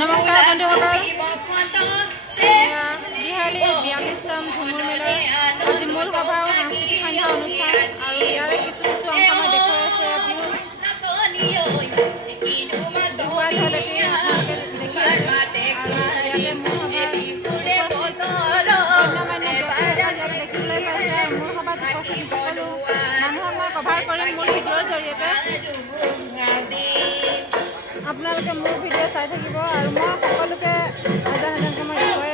নমস্কাৰ বন্ধুসকল, বিহালী 42তম ঝুমুৰ মেলাৰ আজি মূল সভা আৰু সাংস্কৃতিক সন্ধ্যা অনুষ্ঠান আৰু ইয়াৰে কিছু কিছু অংশ মই দেখুৱাই আছে মানুহক মই কভাৰ কৰিম মোৰ ভিডিঅ'ৰ জৰিয়তে। আপোনালোকে মোৰ ভিডিঅ' চাই থাকিব আৰু মই সকলোকে এজন এজনকৈ মই দেখুৱাই